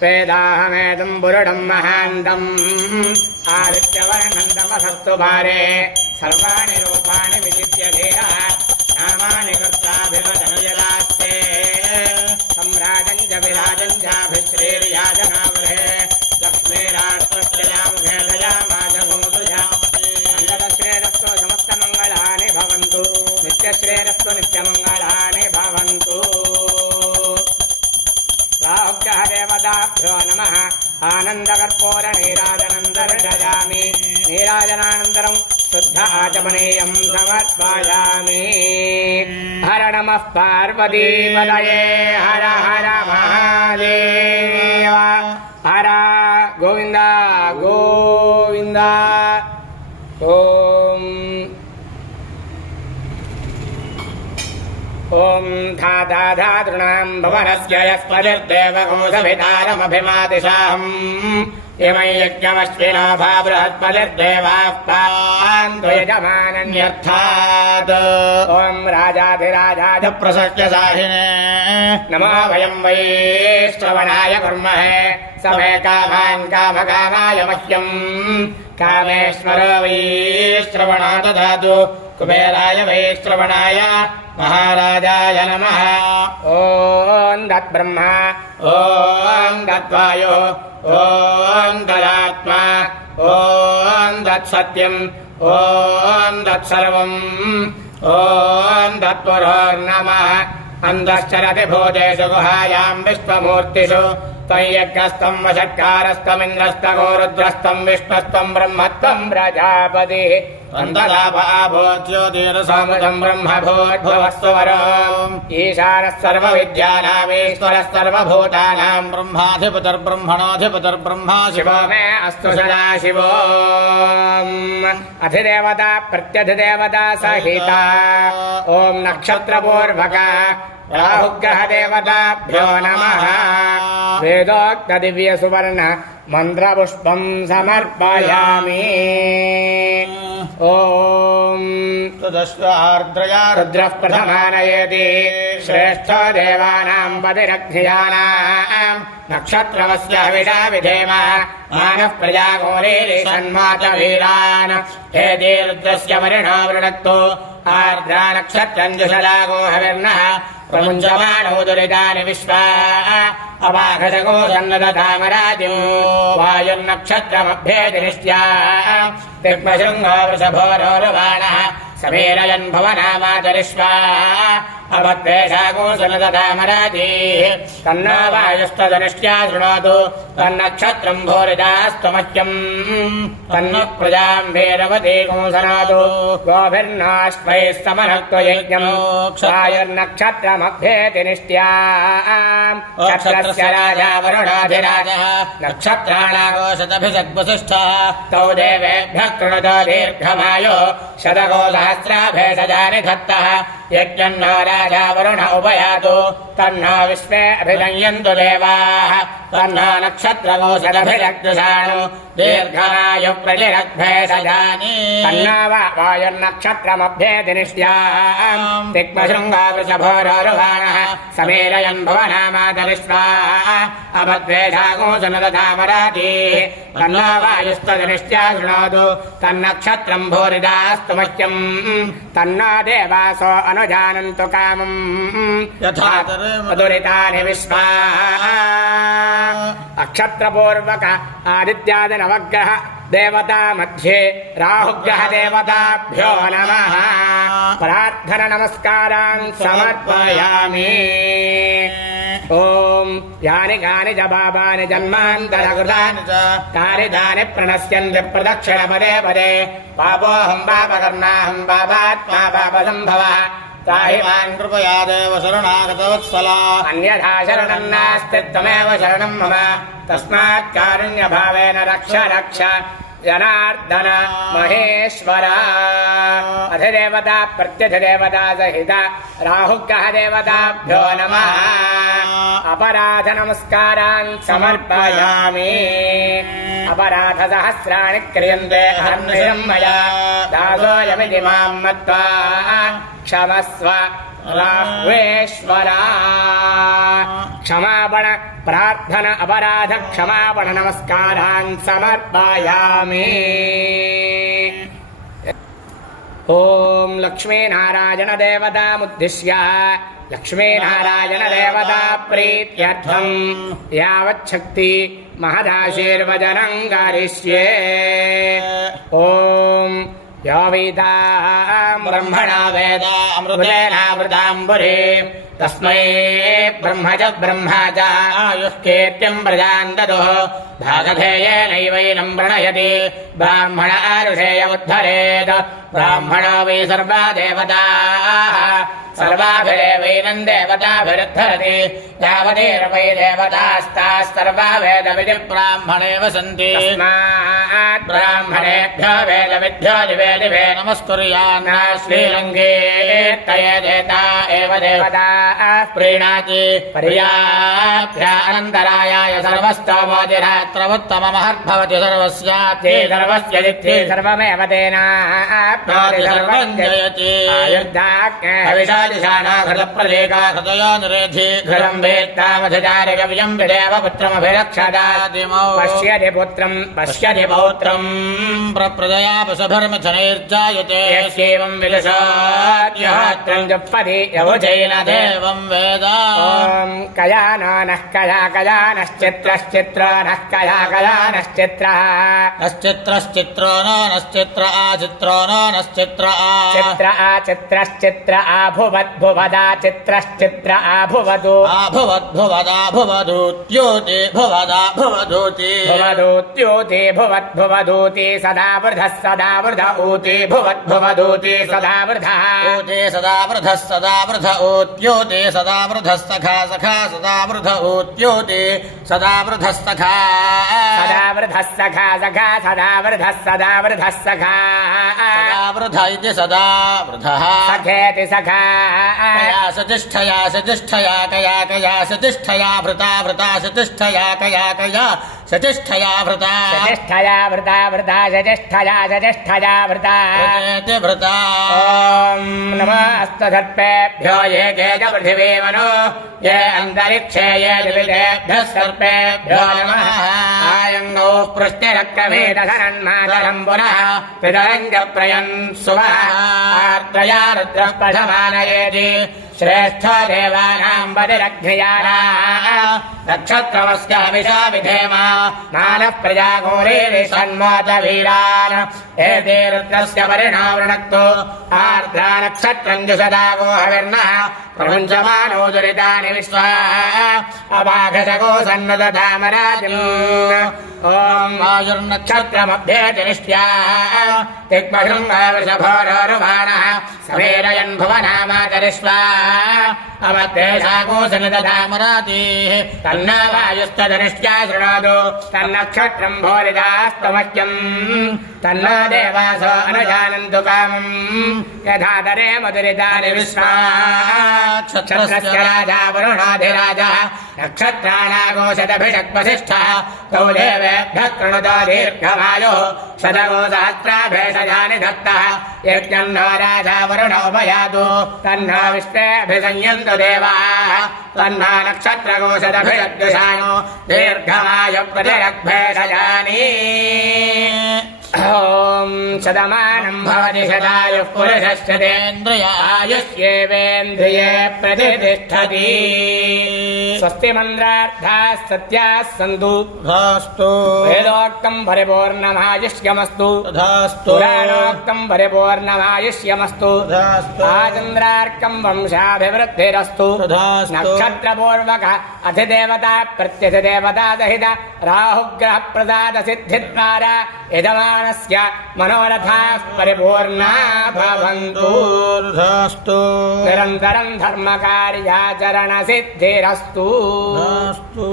वेदाहमेदं पुरुषं महान्तम् आदित्यवर्णं तमसस्तु भारे सर्वाणि रूपाणि विजित्य धीरः नामानि कर्ताभिवदनुयदास्ते सम्राजं च विराजं चाभिश्रीर्याजनावृहे लक्ष्मीराष्ट्रस्य यामुखे दयामाजमूदुजा मङ्गलश्रेरस्तु समस्तमङ्गलानि भवन्तु नित्यश्रेरस्तु नित्यमङ्गलानि भवन्तु। राहुग्रह देवताभ्यो नमः। आनन्दकर्पूर नीराजनं दर्शयामि। नीराजनानन्तरं शुद्ध आचमनीयं समर्पयामि। हर नमः पार्वतीपतये हर हर महादेव हर गोविन्द गोविन्द। ॐ धाता धातॄणां भवनस्य यस्पतिर्देवकोशभितारमभिमातिशाहम् इमै यज्ञमश्विनो भा बृहस्पतिर्देवाः पान्तु यजमानन्यर्थात्। ॐ राजाधिराजाय प्रसक्यसाहिने नमो वयं वै श्रवणाय कुर्महे समे कामान् कामकामाय मह्यम् कामेश्वरो वै श्रवणो ददातु कुबेराय वै श्रवणाय महाराजाय नमः। ॐ तद्ब्रह्मा ॐ तद्वायो ॐ तदात्मा ॐ तत्सत्यम् ॐ तत्सर्वम् ॐ तत्पुरोर्नमः। अन्तश्चरति भूतेषु गुहायां विश्वमूर्तिषु त्वय्यज्ञस्तं वषट्कारस्तमिन्द्रस्तको रुद्रस्तं विष्णुस्तं ब्रह्मत्वं प्रजापतिः अन्तराभाभूत्योतिरसमुदं ब्रह्मभूद्भुवस्सुवरो ईशानः सर्वविद्यानामीश्वरः सर्वभूतानां ब्रह्माधिपतिर्ब्रह्मणोऽधिपतिर्ब्रह्मा शिवो मे अस्तु सदाशिवो। अधिदेवता प्रत्यधिदेवता सहिता ॐ नक्षत्रपूर्वका राहुग्रह देवताभ्यो नमः। वेदोक्त दिव्य सुवर्ण मन्त्रपुष्पं समर्पयामि। ॐ तदश्वार्द्रया रुद्रः प्रथमानयति श्रेष्ठो देवानां पतिरग्नियानां नक्षत्रमस्य हविषा विधेम मानः प्रजाघोरेरिषन्मातवीरान् हेदे रुद्रस्य वरुणो वृणक्तु आर्द्रा नक्षत्रञ्जुषलागो हविर्नः प्रमुञ्जमानो दुरितानि विश्वा अवाघशको सन्नदधामराजिं वायुर्नक्षत्रमभ्येतिनिष्ट्या तिग्मशृङ्गो वृषभोरोरुबाणः समीरयन् भवनामातरिष्वा अवद्वेषाको सन्नदधामराजिः तन्नो वायुस्तदनिष्ट्या शृणोतु तन्नक्षत्रं भूरिदास्तु मह्यम् तन्नो प्रजां वीरवतीको सनोतु गोभिर्नाश्वैः समनक्तु यज्ञम् वायुर्नक्षत्रमभ्येति निष्ट्याम् क्षत्रस्य राजा वरुणाधिराजः नक्षत्राणागो शतभिषग्वसिष्ठः तौ देवेभ्यः कृणुतो दीर्घमायो शतको सहस्राभेषजानि धत्तः यज्ञन्नो राजा वरुण उपयातु तन्नो विश्वे अभिगण्यन्तु देवाः तन्नो नक्षत्रगो शतभिरग्दुषाणु दीर्घमायुः प्रतिरग्भेषजानि तन्नो वायुर्नक्षत्रमभ्येति निष्ट्याम् तिग्मशृङ्गो वृषभोरोरुबाणः समीरयन् भवनामातरिष्वा अभद्वेषाको सनदधामराजिः तन्नो वायुस्तदनिष्ट्या शृणोतु तन्नक्षत्रं भूरिदास्तु मह्यम् तन्नो देवासो अनुजानन्तु कामम् यथा मधुरितानि विश्वा। अक्षत्रपूर्वक आदित्यादि नवग्रह देवता मध्ये राहुग्रह देवताभ्यो नमः। प्रार्थना नमस्कारान् समर्पयामि। ॐ यानि कानि च पापानि जन्मान्तरकृतानि च तानि तानि प्रणश्यन्ति प्रदक्षिण पदे पदे पापोऽहं पापकर्णाहं पापात्मा पापसम्भवः त्राहि मां कृपया देव शरणागतवत्सला अन्यथा शरणं नास्ति त्वमेव शरणं मम तस्मात् कारुण्यभावेन रक्ष रक्ष जनार्दन महेश्वर। अधिदेवता प्रत्यधिदेवता सहित राहुग्रह देवताभ्यो नमः। अपराध नमस्कारान् समर्पयामि। अपराध सहस्राणि क्रियन्ते हर्निशं मया दासोऽयमिति मां मत्वा क्षमस्व राह्वेश्वरा क्षमापण प्रार्थन अपराध क्षमापण नमस्कारान् समर्पयामि। ओम लक्ष्मीनारायण देवतामुद्दिश्य लक्ष्मीनारायण देवता प्रीत्यर्थं यावच्छक्ति महदाशीर्वचनं करिष्ये। ओम यो वेदां ब्रह्मणा वेद अमृतेनावृताम्बुरे तस्मै ब्रह्म च आयुः कीर्तिं प्रजान् ददुः भागधेयेनैवैनं प्रणयति ब्राह्मण आरुषेय उद्धरेत् ब्राह्मणो वै सर्वा देवताः सर्वाभिरेवैनं देवताभिरुद्धरति यावदेर्वै देवतास्ताः सर्वा वेदविधि ब्राह्मणेव सन्ति तस्मात् ब्राह्मणेभ्यो वेदविद्भ्यो दिवे दिवे नमस्कुर्यान् श्रीरङ्गे तयेदेता एव देवताः प्रीणाति पर्याभ्यानन्तरायाय सर्वस्तोमोतिरात्रमुत्तममहद्भवति सर्वस्याति सर्वस्य जित्ति सर्वमेव तेनाप्नोति सर्वं जयति आयुर्दाग्ने हविषादिशाना घृतप्रलेखा हृदयो निरेधि घृतं वेत्तामधिचारिकविजं विदेव पुत्रमभिरक्षदातिमौ पश्यति पुत्रं पश्यति पौत्रं प्रप्रजया पशुभिर्मिथुनैर्जायते यस्यैवं विदुषाद्यहोत्रं जुह्वति यवुजैन देवं वेद ॐ कयानो नः कया कया नश्चित्रश्चित्रो नः कया कया नश्चित्रः नश्चित्रश्चित्रो नो नश्चित्र आचित्रो नो नश्चित्र आ चित्र आचित्रश्चित्र आभुवद्भुवदा चित्रश्चित्र आभुवदु आभुवद्भुवदा भुवदूत्योति भुवदा भुवदूति भुवदूत्योति भुवद्भुवदूति सदा वृध ऊति भुवद्भुवदूति सदा वृधः ऊति सदा वृधः सदा वृध ऊत्योति सदा वृधः सखा सखा सदा वृध ऊत्योति सदा वृधः सखा सदा वृधः सखा सखा सदा वृधः सखा सदा वृध इति सदा वृधः सखेति सखा कया सतिष्ठया सतिष्ठया कया कया सतिष्ठया भृता भृता सतिष्ठया कया कया सतिष्ठया भृता सतिष्ठया भृता भृता सतिष्ठया सतिष्ठया भृता भृतेति भृता ॐ नमस्तदर्पेभ्यो ये केज पृथिवी मनो ये अन्तरिक्षे ये दिविदेभ्यः सर्पेभ्यो नमः आयङ्गौ पृष्टिरक्रमेदधनन्मातरं पुनः पितरञ्जप्रयन् सुवः आर्त्रया रुद्रः पशमानयेति श्रेष्ठो देवानां बलिरग्नियाना नक्षत्रमस्य हविषा विधेम नानः प्रजाघोरेरिषण्मोत वीरान् एते रुद्रस्य परिणो वृणक्तु आर्द्रा नक्षत्रं जुषदागो हविर्नः प्रमुञ्चमानो दुरितानि विश्वा अवाघशगो सन्नुदधामराजिम् ॐ वायुर्नक्षत्रमध्ये जनिष्ठ्या तिग्मशृङ्गवृषभोरोरुमाणः समेरयन् भुवनामातरिष्वा अवद्देशागो सन्नुदधामरातिः तन्न वायुस्तदनिष्ठ्या शृणोतु तन्नक्षत्रं भोरिदास्तमह्यम् तन्नो देवासो अनुजानन्तु कामम् यथा दरे मधुरितानि विश्वा क्षत्रस्य राजा वरुणाधिराजः नक्षत्राणागो शतभिषक्वसिष्ठः तौ देवेभ्यः कृणुतो दीर्घमायुः शतको सहस्राभेषजानि दत्तः यज्ञन्नो राजा वरुणोपयातु तन्नो विश्वेऽभिसंयन्तु देवाः तन्नो नक्षत्रको शतभिषद्विषाणो दीर्घमायुः प्रतिरग्भेषजानि ॐ शतमानं भवति शतायुः पुरुषश्चतेन्द्रिय आयुष्येवेन्द्रिये प्रतिष्ठति स्वस्ति मन्त्रार्थाः सत्याः सन्तु तथास्तु वेदोक्तं परिपूर्णमायुष्यमस्तु तथास्तु पुराणोक्तं परिपूर्णमायुष्यमस्तु तथास्तु आचन्द्रार्कं वंशाभिवृद्धिरस्तु तथास्तु नक्षत्रपूर्वक अधिदेवता प्रत्यधिदेवता दहित राहुग्रहप्रसादसिद्धिद्वारा यजमानस्य मनोरथाः परिपूर्णा भवन्तु तथास्तु निरन्तरं धर्मकार्याचरणसिद्धिरस्तु तथास्तु।